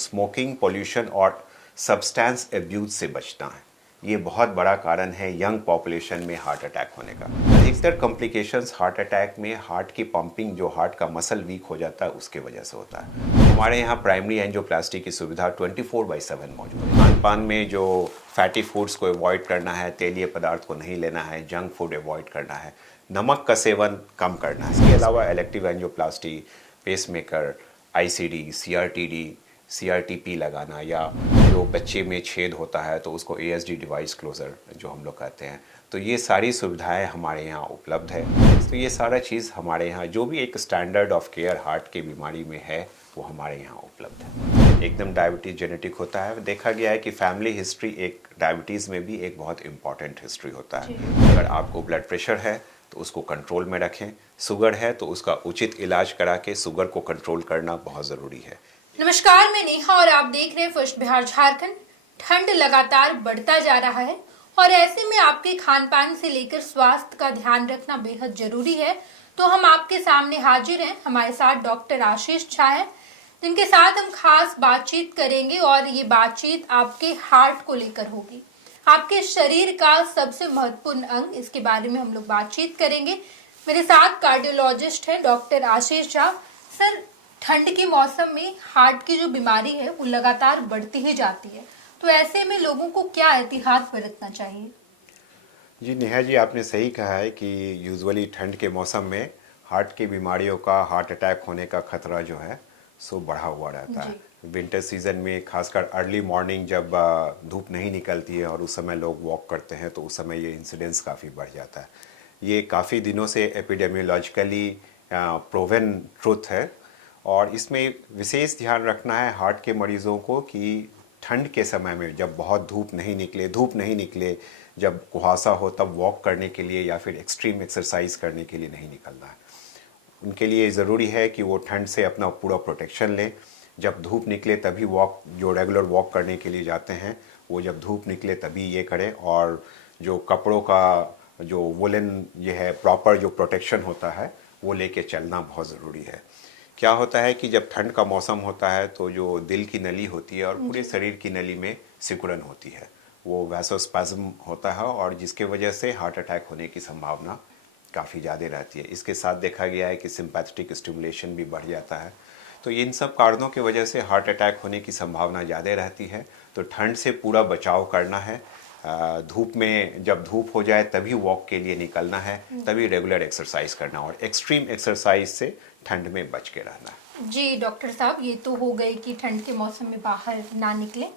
Smoking, pollution और substance abuse से बचना है। ये बहुत बड़ा कारण है यंग पॉपुलेशन में हार्ट अटैक होने का। अधिकतर कॉम्प्लिकेशंस हार्ट अटैक में हार्ट की पंपिंग, जो हार्ट का मसल वीक हो जाता है, उसके वजह से होता है। हमारे यहाँ प्राइमरी एंजियोप्लास्टी की सुविधा 24/7 मौजूद है। खान पान में जो फैटी फूड्स को अवॉइड करना है, तेलीय पदार्थ को नहीं लेना है, जंक फूड अवॉइड करना है, नमक का सेवन कम करना है। इसके अलावा इलेक्टिव एंजियोप्लास्टी, पेसमेकर, आईसीडी, सीआरटीडी, सीआरटीपी लगाना, या जो बच्चे में छेद होता है तो उसको एएसडी डिवाइस क्लोजर जो हम लोग कहते हैं, तो ये सारी सुविधाएं हमारे यहाँ उपलब्ध है। तो ये सारा चीज़ हमारे यहाँ जो भी एक स्टैंडर्ड ऑफ केयर हार्ट की बीमारी में है वो हमारे यहाँ उपलब्ध है। एकदम डायबिटीज़ जेनेटिक होता है। देखा गया है कि फैमिली हिस्ट्री एक डायबिटीज़ में भी एक बहुत इम्पॉर्टेंट हिस्ट्री होता है। अगर आपको ब्लड प्रेशर है तो उसको कंट्रोल में रखें, शुगर है तो उसका उचित इलाज करा के शुगर को कंट्रोल करना बहुत ज़रूरी है। नमस्कार, मैं नेहा और आप देख रहे हैं फर्स्ट बिहार झारखंड। ठंड लगातार बढ़ता जा रहा है और ऐसे में आपके खान पान से लेकर स्वास्थ्य का ध्यान रखना बेहद जरूरी है। तो हम आपके सामने हाजिर हैं। हमारे साथ डॉक्टर आशीष झा हैं, जिनके साथ हम खास बातचीत करेंगे और ये बातचीत आपके हार्ट को लेकर होगी। आपके शरीर का सबसे महत्वपूर्ण अंग, इसके बारे में हम लोग बातचीत करेंगे। मेरे साथ कार्डियोलॉजिस्ट है डॉक्टर आशीष झा। सर, ठंड के मौसम में हार्ट की जो बीमारी है वो लगातार बढ़ती ही जाती है, तो ऐसे में लोगों को क्या एहतियात बरतना चाहिए? जी नेहा जी, आपने सही कहा है कि यूजुअली ठंड के मौसम में हार्ट की बीमारियों का, हार्ट अटैक होने का खतरा जो है सो बढ़ा हुआ रहता है। विंटर सीजन में खासकर अर्ली मॉर्निंग जब धूप नहीं निकलती है और उस समय लोग वॉक करते हैं तो उस समय ये इंसिडेंस काफ़ी बढ़ जाता है। ये काफ़ी दिनों से एपिडेमियोलॉजिकली प्रूवन ट्रुथ है और इसमें विशेष ध्यान रखना है हार्ट के मरीज़ों को कि ठंड के समय में जब बहुत धूप नहीं निकले, जब कुहासा हो तब वॉक करने के लिए या फिर एक्सट्रीम एक्सरसाइज करने के लिए नहीं निकलना है। उनके लिए ज़रूरी है कि वो ठंड से अपना पूरा प्रोटेक्शन लें। जब धूप निकले तभी वॉक, जो रेगुलर वॉक करने के लिए जाते हैं वो जब धूप निकले तभी ये करें। और जो कपड़ों का जो वुलन ये है प्रॉपर जो प्रोटेक्शन होता है वो लेके चलना बहुत ज़रूरी है। क्या होता है कि जब ठंड का मौसम होता है तो जो दिल की नली होती है और पूरे शरीर की नली में सिकुड़न होती है, वो वैसोस्पैज्म होता है और जिसके वजह से हार्ट अटैक होने की संभावना काफ़ी ज़्यादा रहती है। इसके साथ देखा गया है कि सिंपैथेटिक स्टिमुलेशन भी बढ़ जाता है। तो इन सब कारणों की वजह से हार्ट अटैक होने की संभावना ज़्यादा रहती है। तो ठंड से पूरा बचाव करना है। धूप में जब धूप हो जाए तभी वॉक के लिए निकलना है, तभी रेगुलर एक्सरसाइज करना और एक्सट्रीम एक्सरसाइज से ठंड में बच के रहना है। जी डॉक्टर साहब, ये तो हो गए कि ठंड के मौसम में बाहर ना निकलें।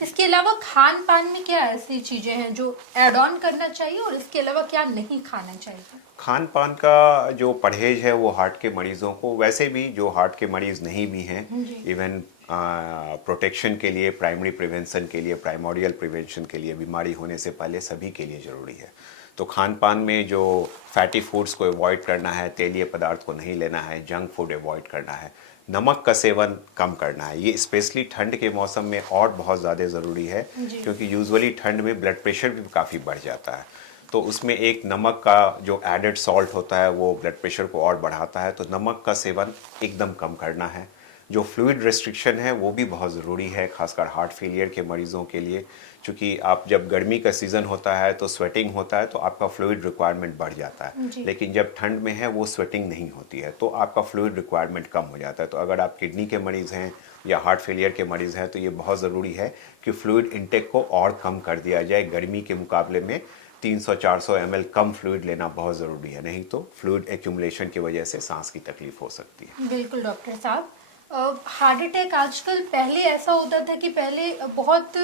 इसके अलावा खान पान में क्या ऐसी चीजें हैं जो ऐड ऑन करना चाहिए और इसके अलावा क्या नहीं खाना चाहिए? खान पान का जो परहेज है वो हार्ट के मरीजों को, वैसे भी जो हार्ट के मरीज नहीं भी हैं, इवन प्रोटेक्शन के लिए, प्राइमरी प्रिवेंशन के लिए, प्राइमोरियल प्रिवेंशन के लिए, बीमारी होने से पहले सभी के लिए ज़रूरी है। तो खान पान में जो फैटी फूड्स को अवॉइड करना है, तेलीय पदार्थ को नहीं लेना है, जंक फूड अवॉइड करना है, नमक का सेवन कम करना है। ये स्पेशली ठंड के मौसम में और बहुत ज़्यादा ज़रूरी है क्योंकि यूजुअली ठंड में ब्लड प्रेशर भी काफ़ी बढ़ जाता है। तो उसमें एक नमक का जो एडेड सॉल्ट होता है वो ब्लड प्रेशर को और बढ़ाता है। तो नमक का सेवन एकदम कम करना है। जो फ्लूइड रेस्ट्रिक्शन है वो भी बहुत ज़रूरी है, खासकर हार्ट फेलियर के मरीज़ों के लिए, क्योंकि आप जब गर्मी का सीज़न होता है तो स्वेटिंग होता है तो आपका फ्लूइड रिक्वायरमेंट बढ़ जाता है, लेकिन जब ठंड में है वो स्वेटिंग नहीं होती है तो आपका फ्लूइड रिक्वायरमेंट कम हो जाता है। तो अगर आप किडनी के मरीज़ हैं या हार्ट फेलियर के मरीज़ हैं तो ये बहुत ज़रूरी है कि फ्लूइड इंटेक को और कम कर दिया जाए। गर्मी के मुकाबले में 300-400 ml कम फ्लूइड लेना बहुत ज़रूरी है, नहीं तो फ्लूइड एक्यूमुलेशन की वजह से सांस की तकलीफ हो सकती है। बिल्कुल डॉक्टर साहब, हार्ट अटैक आजकल, पहले ऐसा होता था कि पहले बहुत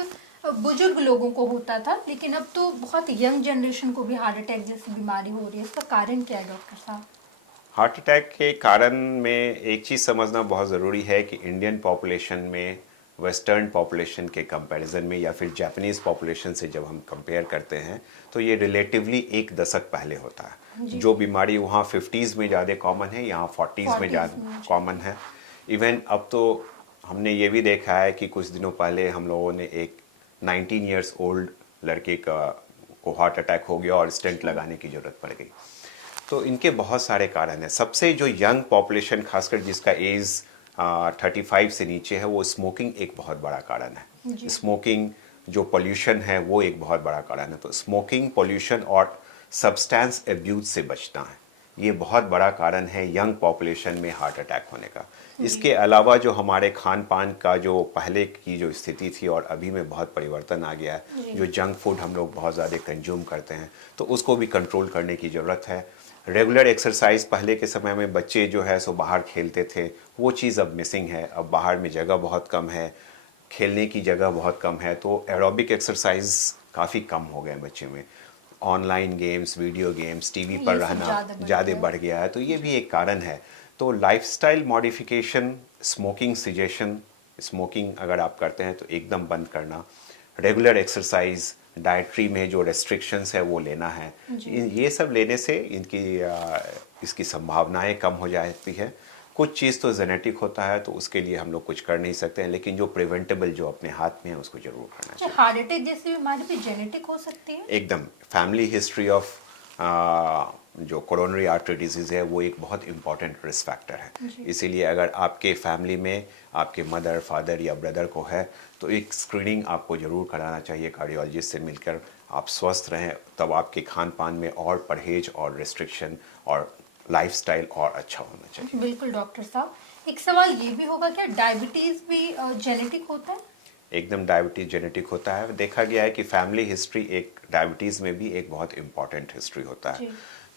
बुजुर्ग लोगों को होता था, लेकिन अब तो बहुत यंग जनरेशन को भी हार्ट अटैक जैसी बीमारी हो रही है। इसका कारण क्या है डॉक्टर साहब? हार्ट अटैक के कारण में एक चीज़ समझना बहुत ज़रूरी है कि इंडियन पॉपुलेशन में वेस्टर्न पॉपुलेशन के कंपैरिजन में या फिर जापानीज़ पॉपुलेशन से जब हम कंपेयर करते हैं तो ये रिलेटिवली एक दशक पहले होता है। जो बीमारी वहाँ 50s में ज़्यादा कॉमन है, यहाँ 40s में ज़्यादा कॉमन है। इवन अब तो हमने ये भी देखा है कि कुछ दिनों पहले हम लोगों ने एक 19 ईयर्स ओल्ड लड़के को हार्ट अटैक हो गया और स्टेंट लगाने की ज़रूरत पड़ गई। तो इनके बहुत सारे कारण हैं। सबसे जो यंग पॉपुलेशन, खासकर जिसका एज 35 से नीचे है, वो स्मोकिंग एक बहुत बड़ा कारण है। जी। स्मोकिंग, जो पोल्यूशन है, वो एक बहुत बड़ा कारण है। तो स्मोकिंग, पोल्यूशन और सब्सटेंस एब्यूज से बचना है, ये बहुत बड़ा कारण है यंग पॉपुलेशन में हार्ट अटैक होने का। इसके अलावा जो हमारे खान पान का जो पहले की जो स्थिति थी और अभी में बहुत परिवर्तन आ गया है, जो जंक फूड हम लोग बहुत ज़्यादा कंज्यूम करते हैं, तो उसको भी कंट्रोल करने की ज़रूरत है। रेगुलर एक्सरसाइज, पहले के समय में बच्चे जो है सो बाहर खेलते थे, वो चीज़ अब मिसिंग है। अब बाहर में जगह बहुत कम है, खेलने की जगह बहुत कम है, तो एरोबिक एक्सरसाइज काफ़ी कम हो गए बच्चे में। Online games, video games, TV पर ये सब रहना ज़्यादा बढ़ गया है, तो ये भी एक कारण है। तो lifestyle modification, smoking caseation, smoking अगर आप करते हैं तो एकदम बंद करना, रेगुलर एक्सरसाइज, डाइट्री में जो रेस्ट्रिक्शंस है वो लेना है। ये सब लेने से इसकी संभावनाएं कम हो जाती है। कुछ चीज़ तो जेनेटिक होता है, तो उसके लिए हम लोग कुछ कर नहीं सकते हैं, लेकिन जो प्रिवेंटेबल, जो अपने हाथ में है, उसको जरूर करना चाहिए। हार्ट अटैक जैसी बीमारी भी जेनेटिक हो सकती है? एकदम। फैमिली हिस्ट्री ऑफ जो कोरोनरी आर्टरी डिजीज़ है, वो एक बहुत इंपॉर्टेंट रिस्क फैक्टर है। इसीलिए अगर आपके फैमिली में आपके मदर, फादर या ब्रदर को है, तो एक स्क्रीनिंग आपको ज़रूर कराना चाहिए कार्डियोलॉजिस्ट से मिलकर। आप स्वस्थ रहें, तब आपके खान पान में और परहेज और रिस्ट्रिक्शन और लाइफस्टाइल और अच्छा होना चाहिए। बिल्कुल डॉक्टर साहब, एक सवाल ये भी होगा, क्या डायबिटीज भी जेनेटिक होता है? एकदम, डायबिटीज जेनेटिक होता है। देखा गया है कि फैमिली हिस्ट्री एक डायबिटीज़ में भी एक बहुत इम्पॉर्टेंट हिस्ट्री होता है।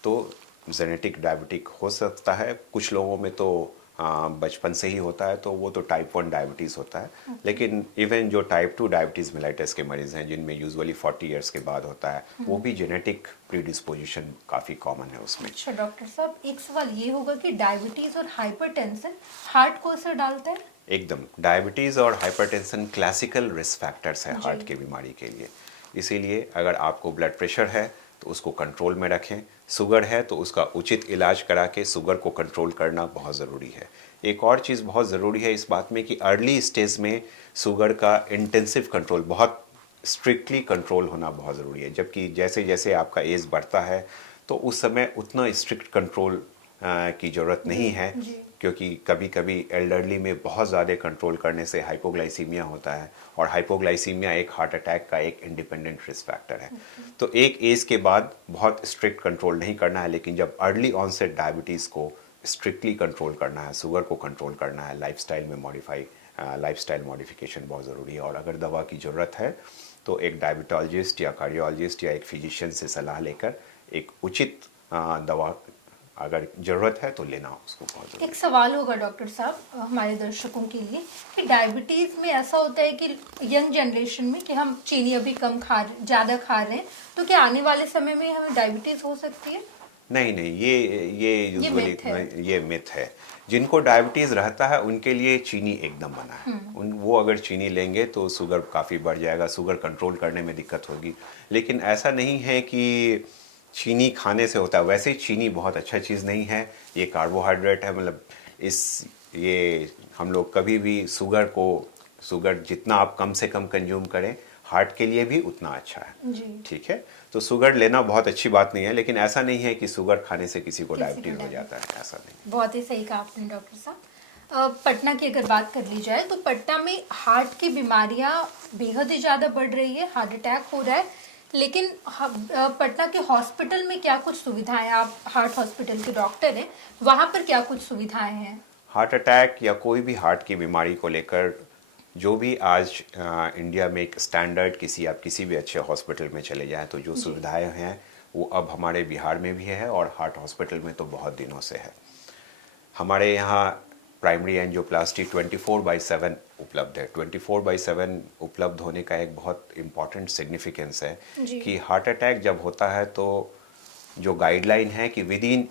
तो जेनेटिक डायबिटिक हो सकता है, कुछ लोगों में तो बचपन से ही होता है, तो वो तो टाइप 1 डायबिटीज़ होता है। लेकिन इवन जो टाइप 2 डायबिटीज़ मेलाइटस के मरीज़ हैं, जिनमें यूजुअली 40 इयर्स के बाद होता है, वो भी जेनेटिक प्रीडिस्पोजिशन काफ़ी कॉमन है उसमें। अच्छा डॉक्टर साहब, एक सवाल ये होगा कि डायबिटीज और हाइपरटेंशन हार्ट को असर डालता है? एकदम। डायबिटीज़ और हाइपरटेंशन क्लासिकल रिस्क फैक्टर्स है हार्ट की बीमारी के लिए। इसीलिए अगर आपको ब्लड प्रेशर है तो उसको कंट्रोल में रखें, शुगर है तो उसका उचित इलाज करा के शुगर को कंट्रोल करना बहुत ज़रूरी है। एक और चीज़ बहुत ज़रूरी है इस बात में कि अर्ली स्टेज में शुगर का इंटेंसिव कंट्रोल, बहुत स्ट्रिक्टली कंट्रोल होना बहुत ज़रूरी है। जबकि जैसे जैसे आपका एज बढ़ता है, तो उस समय उतना स्ट्रिक्ट कंट्रोल की ज़रूरत नहीं है, क्योंकि कभी कभी एल्डरली में बहुत ज़्यादा कंट्रोल करने से हाइपोग्लाइसीमिया होता है, और हाइपोग्लाइसीमिया एक हार्ट अटैक का एक इंडिपेंडेंट रिस्क फैक्टर है। तो एक एज के बाद बहुत स्ट्रिक्ट कंट्रोल नहीं करना है, लेकिन जब अर्ली ऑनसेट डायबिटीज़ को स्ट्रिक्टली कंट्रोल करना है, शुगर को कंट्रोल करना है, लाइफस्टाइल मॉडिफिकेशन बहुत ज़रूरी है। और अगर दवा की ज़रूरत है तो एक डायबिटोलॉजिस्ट या कार्डियोलॉजिस्ट या एक फिजिशियन से सलाह लेकर एक उचित दवा अगर ज़रूरत है तो लेना उसको बहुत ज़रूरी। एक सवाल होगा डॉक्टर साहब हमारे दर्शकों के लिए, कि डायबिटीज में ऐसा होता है कि यंग जनरेशन में कि हम चीनी अभी कम ज़्यादा खा रहे हैं, तो क्या आने वाले समय में हमें डायबिटीज हो सकती है? नहीं नहीं, ये यूजुअली myth है। ये मिथ है। जिनको डायबिटीज़ रहता है उनके लिए चीनी एकदम मना है। वो अगर चीनी लेंगे तो शुगर काफ़ी बढ़ जाएगा, शुगर कंट्रोल करने में दिक्कत होगी। लेकिन ऐसा नहीं है कि चीनी खाने से होता है। वैसे चीनी बहुत अच्छा चीज़ नहीं है, ये कार्बोहाइड्रेट है। मतलब ये हम लोग कभी भी शुगर जितना आप कम से कम कंज्यूम करें, हार्ट के लिए भी उतना अच्छा है। ठीक है, तो शुगर लेना बहुत अच्छी बात नहीं है, लेकिन ऐसा नहीं है कि शुगर खाने से किसी को डायबिटीज हो जाता है, ऐसा नहीं। बहुत ही सही कहा आपने डॉक्टर साहब। पटना की अगर बात कर ली जाए तो पटना में हार्ट की बीमारियां बेहद ही ज़्यादा बढ़ रही है, हार्ट अटैक हो रहा है। लेकिन पटना के हॉस्पिटल में क्या कुछ सुविधाएं, आप हार्ट हॉस्पिटल के डॉक्टर हैं, वहाँ पर क्या कुछ सुविधाएं हैं? हार्ट अटैक या कोई भी हार्ट की बीमारी को लेकर जो भी आज इंडिया में एक स्टैंडर्ड, आप किसी भी अच्छे हॉस्पिटल में चले जाएं तो जो सुविधाएं हैं वो अब हमारे बिहार में भी है, और हार्ट हॉस्पिटल में तो बहुत दिनों से है। हमारे यहाँ प्राइमरी एंजियोप्लास्टी 24/7 उपलब्ध है। 24/7 उपलब्ध होने का एक बहुत इम्पॉर्टेंट सिग्निफिकेंस है कि हार्ट अटैक जब होता है तो जो गाइडलाइन है कि विदिन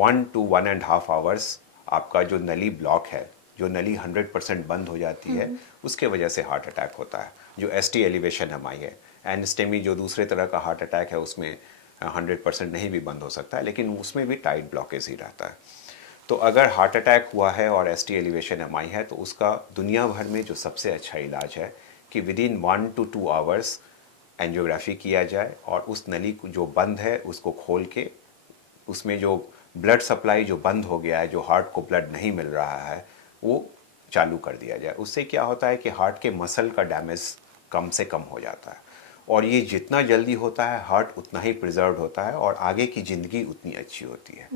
1 to 1.5 आवर्स आपका जो नली ब्लॉक है, जो नली 100% बंद हो जाती है, उसके वजह से हार्ट अटैक होता है। जो ST एलिवेशन MI है, एनस्टेमी जो दूसरे तरह का हार्ट अटैक है, उसमें 100% नहीं भी बंद हो सकता है, लेकिन उसमें भी टाइट ब्लॉकेज ही रहता है। तो अगर हार्ट अटैक हुआ है और ST एलिवेशन MI है, तो उसका दुनिया भर में जो सबसे अच्छा इलाज है कि विदिन 1 to 2 आवर्स एंजियोग्राफी किया जाए, और उस नली जो बंद है उसको खोल के उसमें जो ब्लड सप्लाई जो बंद हो गया है, जो हार्ट को ब्लड नहीं मिल रहा है, वो चालू कर दिया जाए। उससे क्या होता है कि हार्ट के मसल का डैमेज कम से कम हो जाता है, और ये जितना जल्दी होता है हार्ट उतना ही प्रिजर्व होता है और आगे की ज़िंदगी उतनी अच्छी होती है।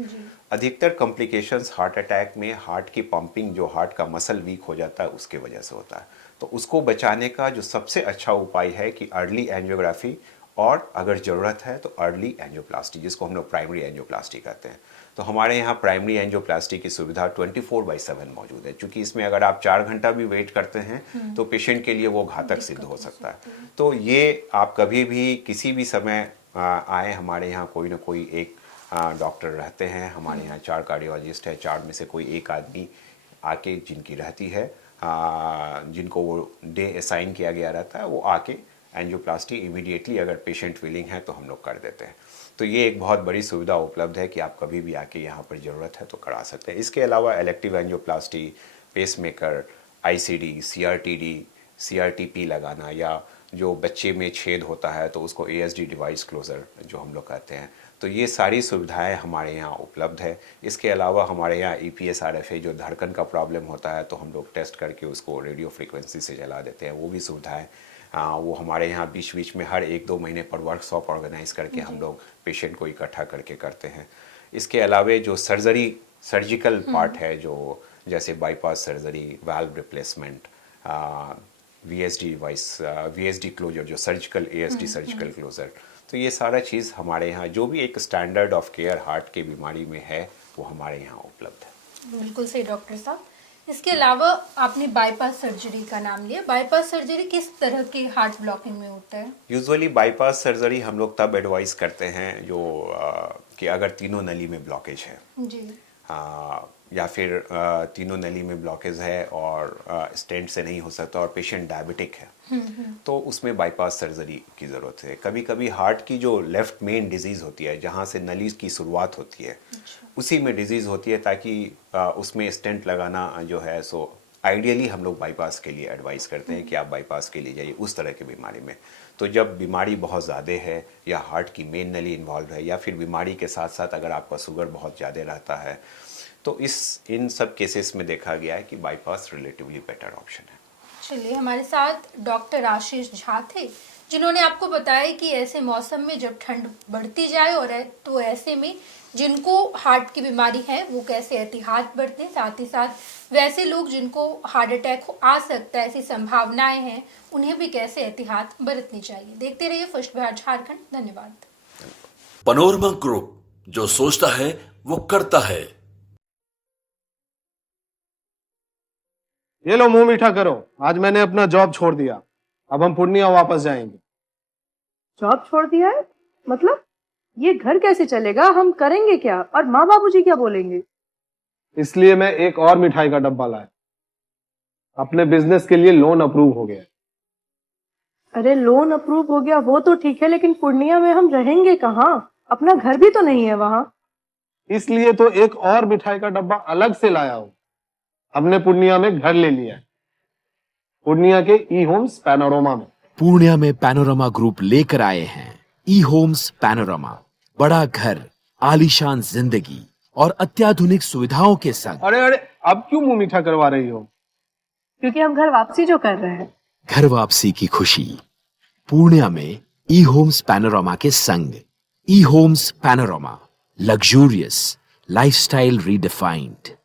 अधिकतर कॉम्प्लिकेशंस हार्ट अटैक में हार्ट की पंपिंग, जो हार्ट का मसल वीक हो जाता है उसके वजह से होता है। तो उसको बचाने का जो सबसे अच्छा उपाय है कि अर्ली एंजियोग्राफी, और अगर ज़रूरत है तो अर्ली एंजियोप्लास्टी, जिसको हम लोग प्राइमरी एंजियोप्लास्टी कहते हैं। तो हमारे यहाँ प्राइमरी एंजियोप्लास्टी की सुविधा 24/7 मौजूद है, क्योंकि इसमें अगर आप 4 घंटा भी वेट करते हैं तो पेशेंट के लिए वो घातक सिद्ध हो सकता है। तो ये आप कभी भी किसी भी समय आए, हमारे यहाँ कोई ना कोई एक डॉक्टर रहते हैं। हमारे यहाँ 4 कार्डियोलॉजिस्ट है, 4 में से कोई एक आदमी आके जिनकी रहती है, जिनको वो डे असाइन किया गया रहता है, वो आके एंजियोप्लास्टी इमीडिएटली अगर पेशेंट विलिंग है तो हम लोग कर देते हैं। तो ये एक बहुत बड़ी सुविधा उपलब्ध है कि आप कभी भी आके यहाँ पर ज़रूरत है तो करा सकते हैं। इसके अलावा इलेक्टिव एंजियोप्लास्टी, पेसमेकर, आईसीडी, सीआरटीडी, सीआरटीपी लगाना, या जो बच्चे में छेद होता है तो उसको एएसडी डिवाइस क्लोजर जो हम लोग कहते हैं, तो ये सारी सुविधाएं हमारे यहाँ उपलब्ध है। इसके अलावा हमारे यहाँ EPS-RFA, जो धड़कन का प्रॉब्लम होता है तो हम लोग टेस्ट करके उसको रेडियो फ्रीक्वेंसी से चला देते हैं, वो भी सुविधाएं वो हमारे यहाँ बीच बीच में हर 1-2 महीने पर वर्कशॉप ऑर्गेनाइज करके हम लोग पेशेंट को इकट्ठा करके करते हैं। इसके अलावा जो सर्जिकल पार्ट है, जो जैसे bypass surgery, valve replacement, VSD device, VSD closure, जो सर्जिकल ASD सर्जिकल क्लोजर, तो ये सारा चीज़ हमारे यहाँ जो भी एक स्टैंडर्ड ऑफ केयर हार्ट की बीमारी में है वो हमारे यहाँ उपलब्ध है। बिल्कुल सही डॉक्टर साहब। इसके अलावा आपने बाईपास सर्जरी का नाम लिया। बाईपास सर्जरी किस तरह के हार्ट ब्लॉकिंग में होता है? यूजुअली बाईपास सर्जरी हम लोग तब एडवाइस करते हैं जो कि अगर तीनों नली में ब्लॉकेज है जी, या फिर तीनों नली में ब्लॉकेज है और स्टेंट से नहीं हो सकता और पेशेंट डायबिटिक है, तो उसमें बाईपास सर्जरी की ज़रूरत है। कभी कभी हार्ट की जो लेफ्ट मेन डिजीज़ होती है, जहाँ से नली की शुरुआत होती है, उसी में डिजीज़ होती है, ताकि उसमें स्टेंट लगाना जो है सो आइडियली हम लोग बाईपास के लिए एडवाइस करते हैं कि आप बाईपास के लिए जाइए उस तरह की बीमारी में। तो जब बीमारी बहुत ज़्यादा है या हार्ट की मेन नली इन्वॉल्व है, या फिर बीमारी के साथ साथ अगर आपका शुगर बहुत ज़्यादा रहता है, तो इन सब केसेस में देखा गया है कि बाईपास रिलेटिवली बेटर ऑप्शन है। चलिए, हमारे साथ डॉक्टर आशीष झा थे, जिन्होंने आपको बताया कि ऐसे मौसम में जब ठंड बढ़ती जाए और तो ऐसे में जिनको हार्ट की बीमारी है वो कैसे एहतियात बरतें, साथ ही साथ वैसे लोग जिनको हार्ट अटैक आ सकता है, ऐसी संभावनाएं हैं, उन्हें भी कैसे एहतियात बरतनी चाहिए। देखते रहिए फर्स्ट बिहार झारखंड। धन्यवाद। पैनोरमा ग्रुप, जो सोचता है वो करता है। ये लो, मुंह मीठा करो। आज मैंने अपना जॉब छोड़ दिया, अब हम पूर्णिया वापस जाएंगे। जॉब छोड़ दिया है? मतलब ये घर कैसे चलेगा? हम करेंगे क्या? और माँ बाबूजी क्या बोलेंगे? इसलिए मैं एक और मिठाई का डब्बा लाया। अपने बिजनेस के लिए लोन अप्रूव हो गया। अरे लोन अप्रूव हो गया वो तो ठीक है, लेकिन पूर्णिया में हम रहेंगे कहाँ? अपना घर भी तो नहीं है वहाँ। इसलिए तो एक और मिठाई का डब्बा अलग से लाया हूँ। हमने पूर्णिया में घर ले लिया है, पूर्णिया के ई-होम्स पैनोरमा में। पूर्णिया में पैनोरमा ग्रुप लेकर आए हैं ई-होम्स पैनोरमा। बड़ा घर, आलीशान जिंदगी और अत्याधुनिक सुविधाओं के संग। अरे अब क्यों मुंह मीठा करवा रही हो? क्योंकि हम घर वापसी जो कर रहे हैं। घर वापसी की खुशी पूर्णिया में ई-होम्स पैनोरमा के संग। ई-होम्स पैनोरमा, लग्जूरियस लाइफस्टाइल रीडिफाइंड।